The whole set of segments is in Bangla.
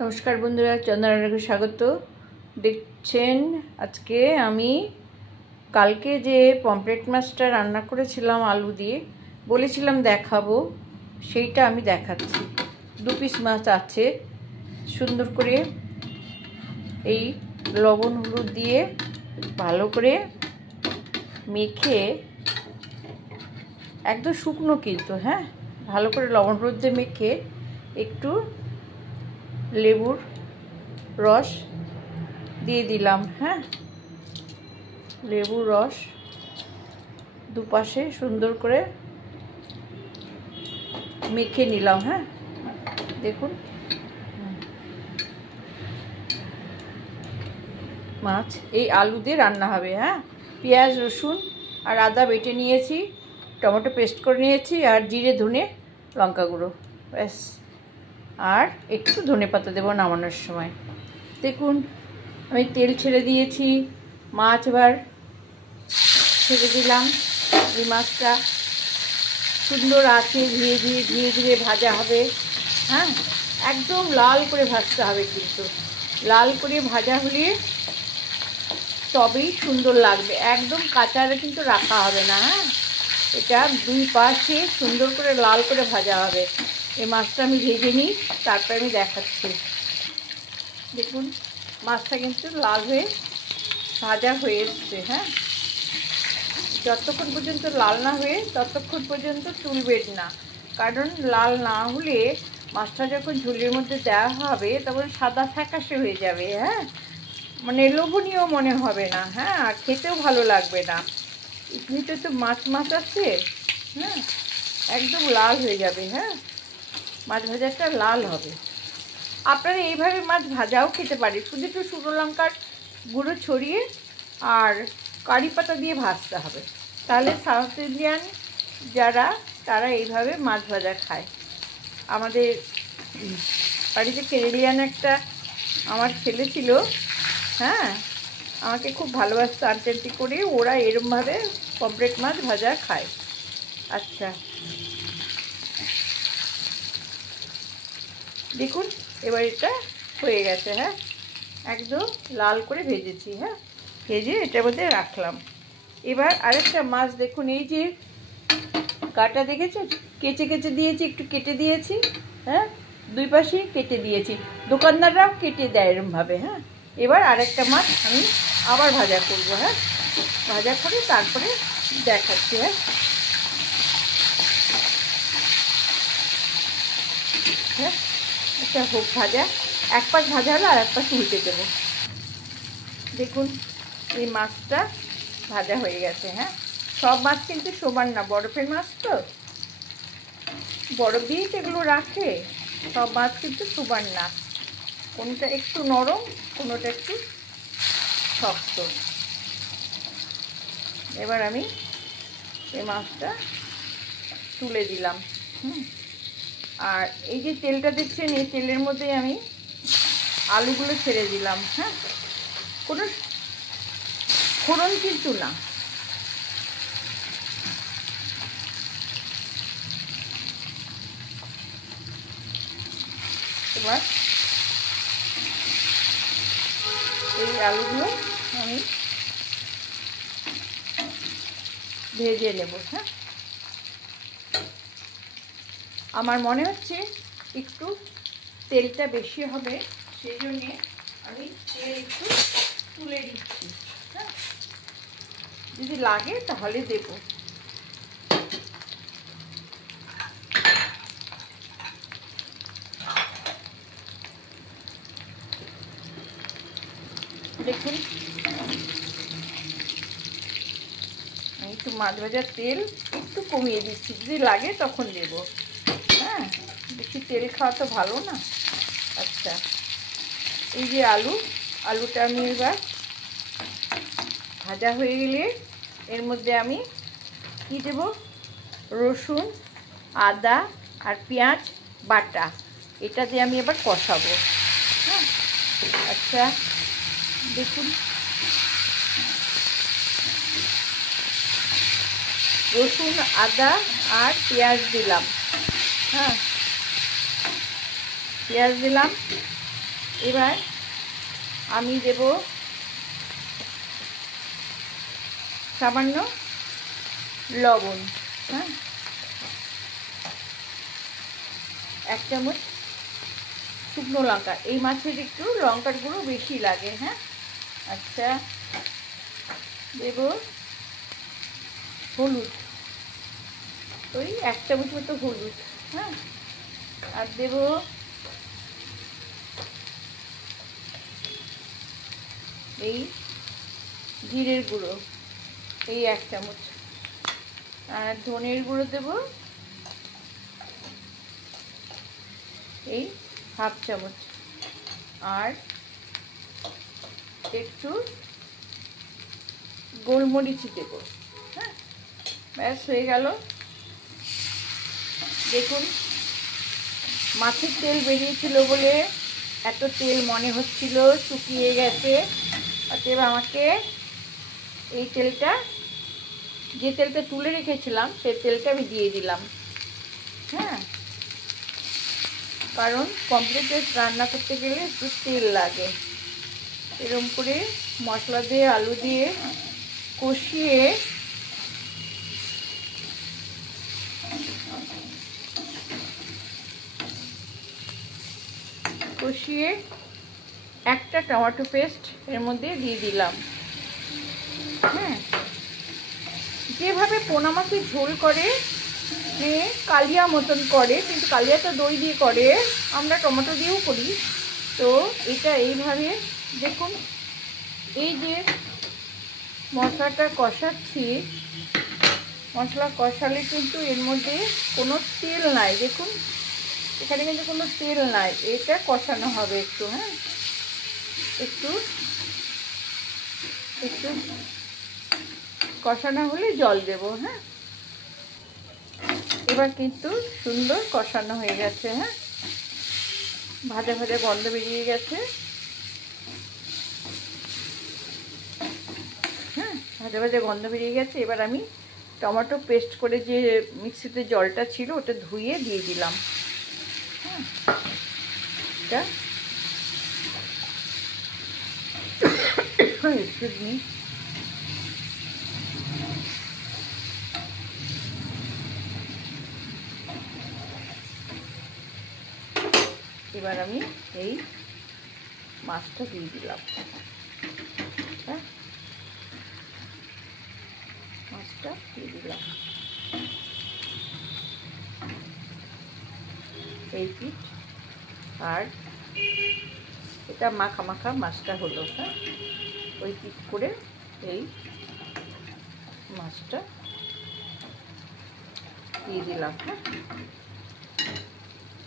নমস্কার বন্ধুরা, চন্দ্রনাকে স্বাগত। দেখছেন আজকে আমি কালকে যে পমফ্রেট মাছটা রান্না করেছিলাম আলু দিয়ে, বলেছিলাম দেখাবো, সেইটা আমি দেখাচ্ছি। 2 পিস মাছ আছে, সুন্দর করে এই লবণ হলুদ দিয়ে ভালো করে মেখে, একদম শুকনো কিন্তু, হ্যাঁ, ভালো করে লবণ হলুদ দিয়ে মেখে একটু লেবুর রস দিয়ে দিলাম। হ্যাঁ, লেবুর রস দুপাশে সুন্দর করে মেখে নিলাম। হ্যাঁ, দেখুন মাছ এই আলু দিয়ে রান্না হবে। হ্যাঁ, পেঁয়াজ রসুন আর আদা বেটে নিয়েছি, টমেটো পেস্ট করে নিয়েছি, আর জিরে ধনে লঙ্কা গুঁড়ো, ব্যাস। আর একটু ধনেপাতা দেবো নামানোর সময়। দেখুন আমি তেল ছেড়ে দিয়েছি, মাছ এবার ছেড়ে দিলাম। এই মাছটা সুন্দর আছে, ধীরে ধীরে ধীরে ধীরে ভাজা হবে। হ্যাঁ, একদম লাল করে ভাজতে হবে, কিন্তু লাল করে ভাজা হলে তবেই সুন্দর লাগবে, একদম কাঁচারে কিন্তু রাখা হবে না। হ্যাঁ, এটা 2 পাশে সুন্দর করে লাল করে ভাজা হবে। এই মাছটা আমি ভেজে নিই, তারপরে আমি দেখাচ্ছি। দেখুন মাছটা কিন্তু লাল হয়ে ভাজা হয়ে এসছে। হ্যাঁ, যতক্ষণ পর্যন্ত লাল না হয়ে ততক্ষণ পর্যন্ত তুলবেন না, কারণ লাল না হলে মাছটা যখন ঝোলের মধ্যে দেওয়া হবে তখন সাদা ফ্যাকাশে হয়ে যাবে। হ্যাঁ, মানে লোভনীয় মনে হবে না। হ্যাঁ, আর খেতেও ভালো লাগবে না। এমনিতে তো মাছ মাছ আছে। হ্যাঁ, একদম লাল হয়ে যাবে। হ্যাঁ, মাছ ভাজাটা লাল হবে। আপনারা এইভাবে মাছ ভাজাও খেতে পারেন, শুধু একটু শুকনো লঙ্কার গুঁড়ো ছড়িয়ে আর কারি পাতা দিয়ে ভাজতে হবে, তাহলে সাউথ ইন্ডিয়ান যারা তারা এইভাবে মাছ ভাজা খায়। আমাদের বাড়িতে কেনেডিয়ান একটা আমার ছেলে ছিল, হ্যাঁ, আমাকে খুব ভালোবাসতো, আন্টি করে ওরা এরমভাবে পমফ্রেট মাছ ভাজা খায়। আচ্ছা, দেখুন এবার এটা হয়ে গেছে। হ্যাঁ, একদম লাল করে ভেজেছি। হ্যাঁ, ভেজে এটার মধ্যে রাখলাম। এবার আরেকটা মাছ দেখুন, এই যে কাটা দেখেছেন, কেচে কেচে দিয়েছি, একটু কেটে দিয়েছি। হ্যাঁ, 2 পাশে কেটে দিয়েছি, দোকানদাররাও কেটে দেয় এরমভাবে। হ্যাঁ, এবার আরেকটা মাছ আমি আবার ভাজা করব। হ্যাঁ, ভাজা করে তারপরে দেখাচ্ছি। হ্যাঁ, হ্যাঁ, এটা হোক ভাজা, এক পাশ ভাজা হলে আর এক পাশ উল্টে দেবো। দেখুন এই মাছটা ভাজা হয়ে গেছে। হ্যাঁ, সব মাছ কিন্তু সমান না, বরফের মাছ তো, বরফ দিয়েই তো এগুলো রাখে, সব মাছ কিন্তু সমান না, কোনটা একটু নরম, কোনোটা একটু শক্ত। এবার আমি এই মাছটা তুলে দিলাম। আর এই যে তেলটা দেখছেন, এই তেলের মধ্যে আমি আলুগুলো ছেড়ে দিলাম। হ্যাঁ, কোনো ফোড়ন কিন্তু না। এবার এই আলুগুলো আমি ভেজে নেব। হ্যাঁ, আমার মনে হচ্ছে একটু তেলটা বেশি হবে, সেই জন্যে আমি তেল একটু তুলে দিচ্ছি। হ্যাঁ, যদি লাগে তাহলে দেব। দেখুন আমি একটু মাছ ভাজার তেল একটু কমিয়ে দিচ্ছি, যদি লাগে তখন দেব। হ্যাঁ, বেশি তেল খাওয়া তো ভালো না। আচ্ছা, এই যে আলুটা আমি এবার ভাজা হয়ে গেলে এর মধ্যে আমি কি দেব, রসুন আদা আর পেঁয়াজ বাটা, এটা দিয়ে আমি এবার কষাবো। হ্যাঁ, আচ্ছা দেখুন রসুন আদা আর পেঁয়াজ দিলাম। হ্যাঁ, পেঁয়াজ দিলাম, এবার আমি দেব সামান্য লবণ, হ্যাঁ, 1 চামচ শুকনো লঙ্কা। এই মাছের একটু লঙ্কার গুঁড়ো বেশি লাগে, হ্যাঁ। আচ্ছা, দেব হলুদ, ওই 1 চামচ মতো হলুদ, হ্যাঁ। আর দেব এই জিরের গুঁড়ো, এই 1 চামচ। আর ধনের গুঁড়ো দেব এই 1/2 চামচ। আর একটু গোলমরিচ দেব, হ্যাঁ। ব্যাস হয়ে গেল। দেখুন, মাছের তেল বেরিয়েছিল বলে এত তেল মনে হচ্ছিল, শুকিয়ে গেছে। অতএব আমাকে এই তেলটা, যে তেলটা তুলে রেখেছিলাম সেই তেলটা আমি দিয়ে দিলাম, হ্যাঁ। কারণ পমফ্রেট রান্না করতে গেলে একটু তেল লাগে। এরকম করে মশলা দিয়ে আলু দিয়ে কষিয়ে একটা টমেটো পেস্ট এর মধ্যে দিয়ে দিলাম, হ্যাঁ। যেভাবে পোনা মাছের ঝোল করে কালিয়া মতন করে, কিন্তু কালিয়াটা দই দিয়ে করে, আমরা টমেটো দিয়েও করি। তো এটা এইভাবে দেখুন, এই যে মশলাটা কষাচ্ছি, মশলা কষালে কিন্তু এর মধ্যে কোনো তেল নাই। দেখুন, এখানে কিন্তু কোনো তেল নাই। এটা কষানো হবে একটু, হ্যাঁ। একটু কষানো হলে জল দেব, হ্যাঁ। এবার কিন্তু সুন্দর কষানো হয়ে গেছে, হ্যাঁ। ভাজা ভাজা গন্ধ বেরিয়ে গেছে, হ্যাঁ, ভাজা ভাজা গন্ধ বেরিয়ে গেছে। এবার আমি টমেটো পেস্ট করে যে মিক্সিতে জলটা ছিল ওটা ধুয়ে দিয়ে দিলাম, হ্যাঁ। এটা এক্সকিউজ মি, এবার আমি এই মাছটা দিয়ে দিলাম, হ্যাঁ। মাছটা দিয়ে দিলাম, এই পিঠ। আর এটা মাখা মাখা মাছটা হলো, হ্যাঁ। ওই পিঠ করে এই মাছটা দিয়ে দিলাম, হ্যাঁ।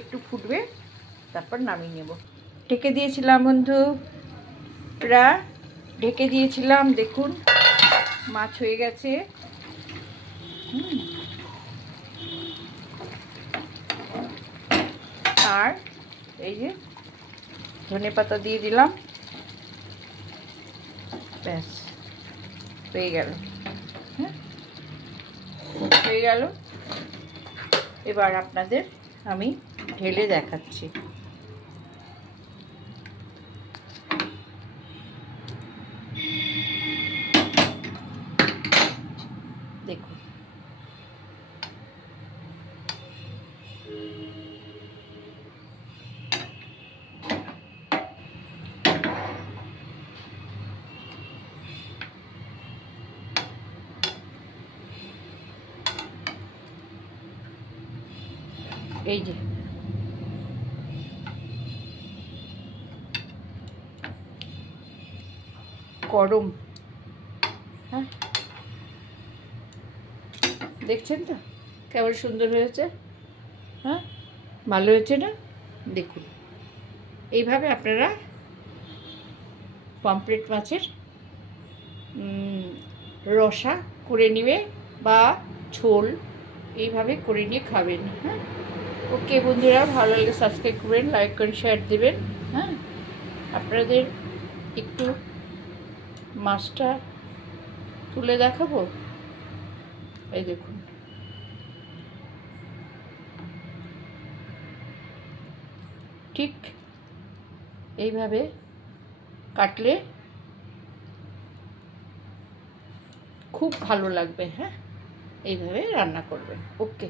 একটু ফুটবে, তারপর নামিয়ে নেব। ঢেকে দিয়েছিলাম বন্ধুরা, ঢেকে দিয়েছিলাম। দেখুন, মাছ হয়ে গেছে। আর এই যে ধনেপাতা দিয়ে দিলাম, ব্যাস হয়ে গেল, হ্যাঁ, হয়ে গেল। এবার আপনাদের আমি ঢেলে দেখাচ্ছি। দেখুন, এই যে গরম, হ্যাঁ, দেখছেন তো কেমন সুন্দর হয়েছে, হ্যাঁ, ভালো হয়েছে না? দেখুন, এইভাবে আপনারা পমফ্রেট মাছের রসা করে নেবে বা ঝোল এইভাবে করে নিয়ে খাবেন, হ্যাঁ। ওকে বন্ধুরা, ভালো লাগলে সাবস্ক্রাইব করবেন, লাইক করেন, শেয়ার দেবেন, হ্যাঁ। আপনাদের একটু মাছটা তুলে দেখাবো, এই দেখুন, ঠিক এইভাবে কাটলে খুব ভালো লাগবে। হ্যাঁ, এইভাবে রান্না করবেন। ওকে।